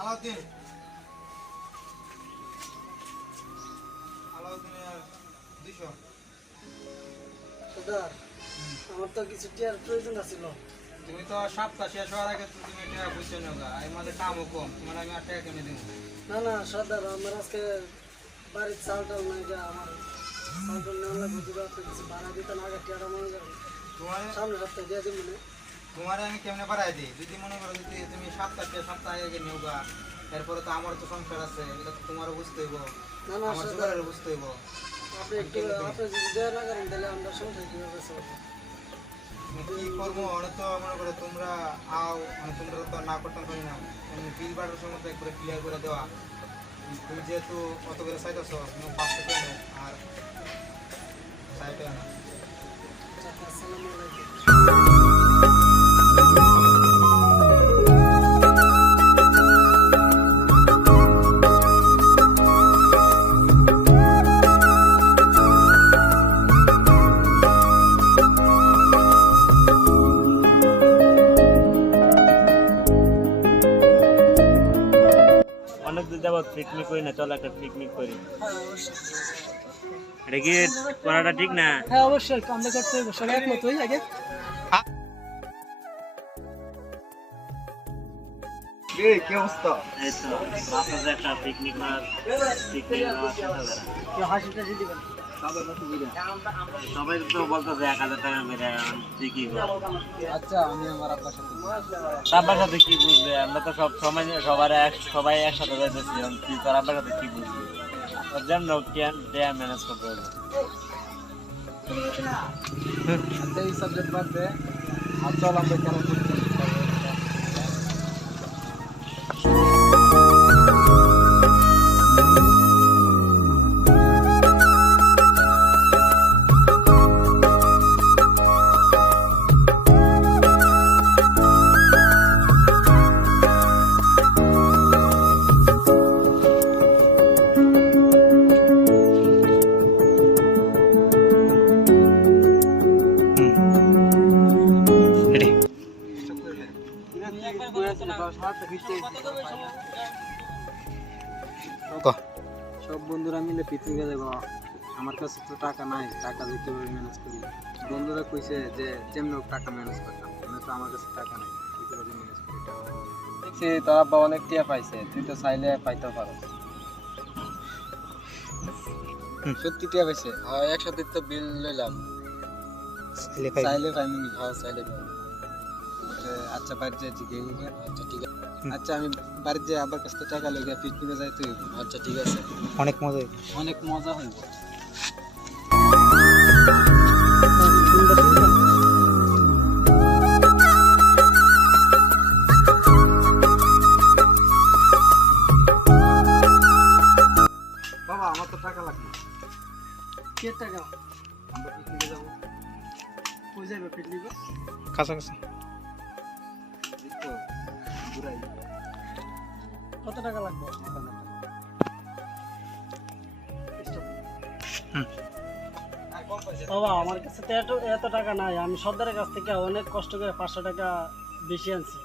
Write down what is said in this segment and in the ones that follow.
আলাউদ্দিন আলাউদ্দিনের 200। সর্দার আমার তো কিছু টিয়ার প্রয়োজন আছিল। তুমি তো সপ্তাহ শেষ হওয়ার আগে তুমি টাকা বুঝছো না, এই মাঝে কামও কম, তোমার আমি 8 টাকা কিনে দেবো। না না সর্দার, আমার আজকে বাড়ির চাল টাল নাই, যা আমার চাল টাল নেওয়া লাগবে। যদি আপনি কিছু ভাড়া দিতেন আগে টিয়াটা মনে করেন তোমার সামনে সপ্তাহে দিয়ে দিন। মানে তোমার আমি কেমনে বাড়াই দিই? যদি মনে করো যদি তুমি সপ্তাহ আগে নেওগা, এরপরে তো আমার তো সংসার আছে, এটা তো তোমারও বুঝতে হইব, না না আমার সর্দার, জোগাড়ের বুঝতে হইব। আপনি একটু আপনি যদি দেওয়া না করেন তাহলে আমরা সংসার কীভাবে চলবো? কি করবো? অনেক তো মনে করো তোমরা আও, মানে তোমরা তো না করতে পারি না, বিল বাড়ার সময় তো একবারে ক্লিয়ার করে দেওয়া। তুমি যেহেতু অত করে চাইতেছ, 500 টাকা নাও, আর 60 টাকা নাও। আচ্ছা, আসসালামু আলাইকুম। অনেকদিন যাবত পিকনিক করি না, চল একটা পিকনিক করি। হ্যাঁ অবশ্যই, এটা কি করাটা ঠিক না? হ্যাঁ অবশ্যই আমরা করতে হইব, সবাই একমত হই আগে। কি অবস্থা? এই তো রাস্তাতে একটা পিকনিক করার চিন্তা করা। হাসি টাসি দিবেন। সবাই তো বলতেছে 1000 টাকা মেরে ঠিকই। আচ্ছা, আমি আমার আব্বার সাথে আব্বার সাথে কি বুঝবে? আমরা তো সব সময় সবাই একসাথে যাইতেছি, তুই তোর আব্বার সাথে কি বুঝবি? ওর জন্য ম্যানেজ করতে হবে। আচ্ছা, এই সাবজেক্ট বাদ দে, আর চল আমরা কেন সব বন্ধুরা মিলে পিকনিকে যাবো। আমার কাছে তো টাকা নাই, টাকা দিয়ে কিভাবে ম্যানেজ করি? বন্ধুরা কইছে যে যেমন টাকা ম্যানেজ করতাম, কিন্তু তো আমার কাছে টাকা নাই, কিভাবে ম্যানেজ করি? দেখছি তোর আব্বা অনেক টিয়া পাইছে, তুই তো চাইলে পাইতেও পারো। সত্যি টিয়া পাইছে? হ্যাঁ, একসাথে তো বিল লইলাম, চাইলে পাইনি। হ্যাঁ চাইলে পাইনি। আচ্ছা বাড়িতে জিজ্ঞেস। আচ্ছা ঠিক আছে। আচ্ছা আমি বাড়িতে আবার কাছ থেকে টাকা লেগে পিকনিকে যাই তুই। আচ্ছা ঠিক আছে, অনেক মজা, অনেক মজা হইব। বাবা আমার তো টাকা লাগবে। কে টাকা? আমরা পিকনিকে যাবো। কই যাবে পিকনিকে? কাছাকাছি। কত টাকা লাগবে? বাবা আমার কাছে তো এত টাকা নাই, আমি সর্দারের কাছ থেকে অনেক কষ্ট করে 500 টাকা বেশি আনছি।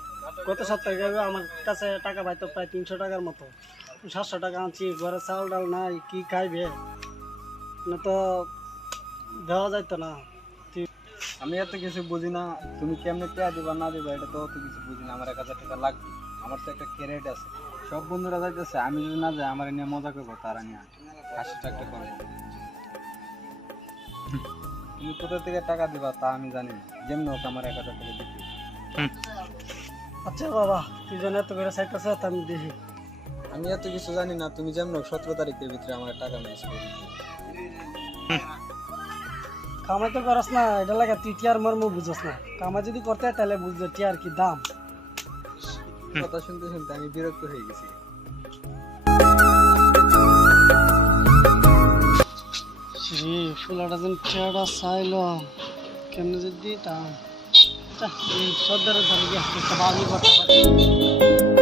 গত সপ্তাহে আমার কাছে টাকা পাইতো প্রায় 300 টাকার মতো, 700 টাকা আনছি। ঘরে চাল ডাল নাই, কি খাইবে? না তো দেওয়া যাইতো না। আমি এত কিছু বুঝি না, তুমি কেমনে টাকা দিবা না দিবা এটা তো অত কিছু বুঝি না। আমার 1000 টাকা লাগবে, আমার তো একটা ক্যারেট আছে। সব বন্ধুরা যাইতেছে, আমি যদি না যাই আমার নিয়ে মজা করবো, তারা নিয়ে হাসিটা একটা করবো। তুমি কোথা থেকে টাকা দিবা তা আমি জানি না, যেমন হোক আমার 1000 টাকা দিতে। আচ্ছা বাবা, তুই যেন এত করে চাইতেছ আমি দেখি। আমি এত কিছু জানি না, তুমি যেমন 17 তারিখের ভিতরে আমার টাকা ম্যানেজ করে দিও। কামাই তো করস না, এটা লাগে তুই টিয়ার মর্ম বুঝস না। কামাই যদি করতে হয় তাহলে বুঝতে টিয়ার কি দাম। কথা শুনতে শুনতে আমি বিরক্ত হয়ে গেছি। শ্রী ফুলাটা যেন টিয়াটা চাইল কেমনে যদি দাম। সর্দারের ধরে গিয়ে একটা বাজি করতে পারি।